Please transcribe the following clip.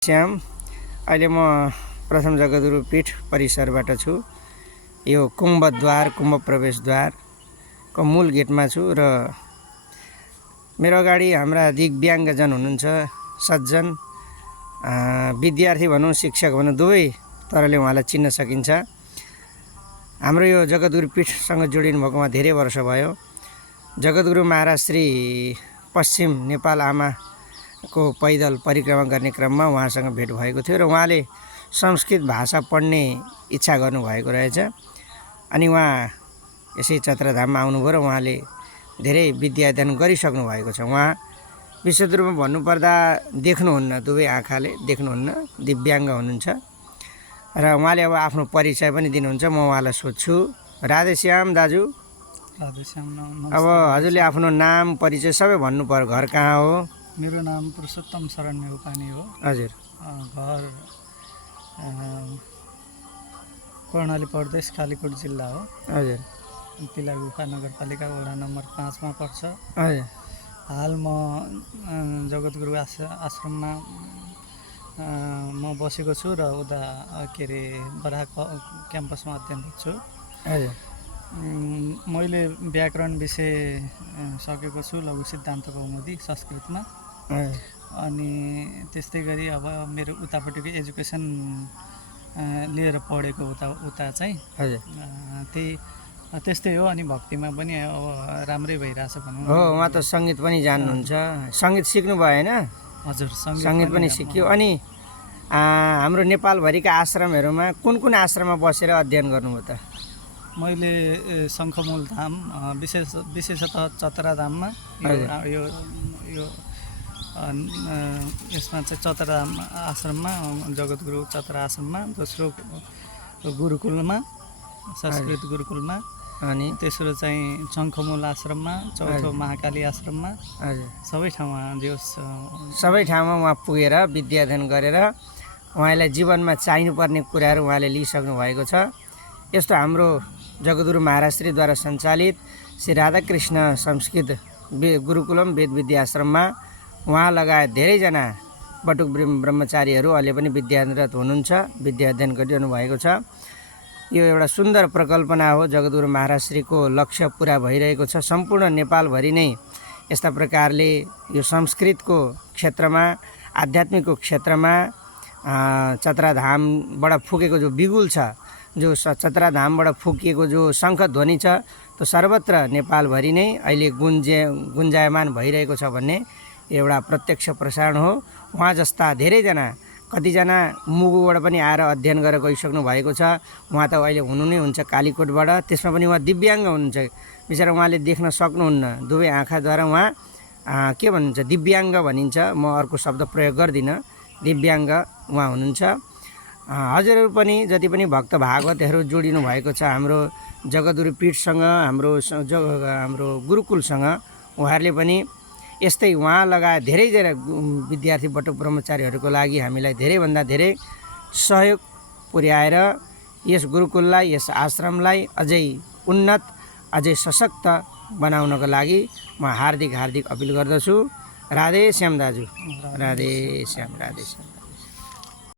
श्याम अहिले म प्रथम जगद्गुरु पीठ परिसरबाट छु। यो कुम्भद्वार कुम्भ प्रवेशद्वारको मूल गेटमा छु र मेरो अगाडि हाम्रा दिव्याङ्गजन हुनुहुन्छ, सज्जन, विद्यार्थी भनौँ, शिक्षक भनौँ, दुवै तरले उहाँलाई चिन्न सकिन्छ। हाम्रो यो जगद्गुरु पीठसँग जोडिनु भएकोमा धेरै वर्ष भयो। जगद्गुरु महाराज श्री पश्चिम नेपाल आमाको पैदल परिक्रमा गर्ने क्रममा उहाँसँग भेट भएको थियो र उहाँले संस्कृत भाषा पढ्ने इच्छा गर्नुभएको रहेछ। अनि उहाँ यसै चत्रधाममा आउनुभयो र उहाँले धेरै विद्याध्ययन गरिसक्नु भएको छ। उहाँ विशुद्ध रूपमा भन्नुपर्दा देख्नुहुन्न, दुवै आँखाले देख्नुहुन्न, दिव्याङ्ग हुनुहुन्छ र उहाँले अब आफ्नो परिचय पनि दिनुहुन्छ। म उहाँलाई सोध्छु। राधेश्याम दाजु, अब हजुरले आफ्नो नाम परिचय सबै भन्नु पर्यो। घर कहाँ हो? मेरो नाम पुरुषोत्तम शरण नेउपाने हो। हजुर। घर कर्णाली प्रदेश, कालीकोट जिल्ला हो। हजुर। तिलागुफा नगरपालिका वडा नम्बर 5 मा पर्छ। हजुर। हाल म जगद्गुरु आश्रममा म बसेको छु र उता के अरे बराह क्याम्पसमा अध्ययन गर्छु। हजुर। मैले व्याकरण विषय सकेको छु, लघु सिद्धान्त कौमुदी संस्कृतमा। अनि त्यस्तै गरी अब मेरो उतापट्टिको एजुकेसन लिएर पढेको उता चाहिँ त्यस्तै हो। अनि भक्तिमा पनि अब राम्रै भइरहेछ भनौँ। हो, उहाँ त सङ्गीत पनि जान्नुहुन्छ, सङ्गीत सिक्नु भयो होइन? हजुर, सङ्गीत पनि सिक्यो। अनि हाम्रो नेपालभरिका आश्रमहरूमा कुन कुन आश्रममा बसेर अध्ययन गर्नुभयो त? मैले शङ्खमूल धाम, विशेषतः चतराधाममा, यो यसमा चाहिँ चतराधाम आश्रममा, जगद्गुरु चतरा आश्रममा, दोस्रो गुरुकुलमा, संस्कृत गुरुकुलमा, अनि तेस्रो चाहिँ शङ्खमूल आश्रममा, चौथो महाकाली आश्रममा। सबै ठाउँमा उहाँ पुगेर विद्याध्ययन गरेर उहाँलाई जीवनमा चाहिनुपर्ने कुराहरू उहाँले लिइसक्नु भएको छ। यस्तो हाम्रो जगद्गुरु महाराजश्रीद्वारा सञ्चालित श्री राधाकृष्ण संस्कृत गुरुकुलम वेद विद्या आश्रममा उहाँ लगायत धेरैजना बटुक ब्रह्मचारीहरू अहिले पनि विद्याध्ययनरत हुनुहुन्छ, विद्याध्ययन गरिरहनु भएको छ। यो एउटा सुन्दर प्रकल्पना हो। जगद्गुरु महाराजश्रीको लक्ष्य पुरा भइरहेको छ। सम्पूर्ण नेपालभरि नै यस्ता प्रकारले यो संस्कृतको क्षेत्रमा, आध्यात्मिकको क्षेत्रमा चतराधामबाट फुकेको जो बिगुल छ, जो चतराधामबाट फुकिएको जो शङ्खध्वनि छ, त्यो सर्वत्र नेपालभरि नै अहिले गुन्जायमान भइरहेको छ भन्ने एउटा प्रत्यक्ष प्रसारण हो। उहाँ जस्ता धेरैजना, कतिजना मुगुबाट पनि आएर अध्ययन गरेर गइसक्नु भएको छ। उहाँ त अहिले हुनु नै हुन्छ कालीकोटबाट, त्यसमा पनि उहाँ दिव्याङ्ग हुनुहुन्छ। बिचरा उहाँले देख्न सक्नुहुन्न, दुवै आँखाद्वारा उहाँ के भन्नुहुन्छ, दिव्याङ्ग भनिन्छ। म अर्को शब्द प्रयोग गर्दिनँ, दिव्याङ्ग उहाँ हुनुहुन्छ। हजुरहरू पनि जति पनि भक्त भागवतहरू जोडिनु भएको छ हाम्रो जगद्गुरु पीठसँग, हाम्रो गुरुकुलसँग, उहाँहरूले पनि यस्तै उहाँ लगायत धेरै विद्यार्थी बटुक ब्रह्मचारीहरूको लागि हामीलाई धेरैभन्दा धेरै सहयोग पुर्याएर यस गुरुकुललाई, यस आश्रमलाई अझै उन्नत, अझै सशक्त बनाउनको लागि म हार्दिक अपिल गर्दछु। राधे श्याम दाजु, राधे श्याम, राधे श्याम।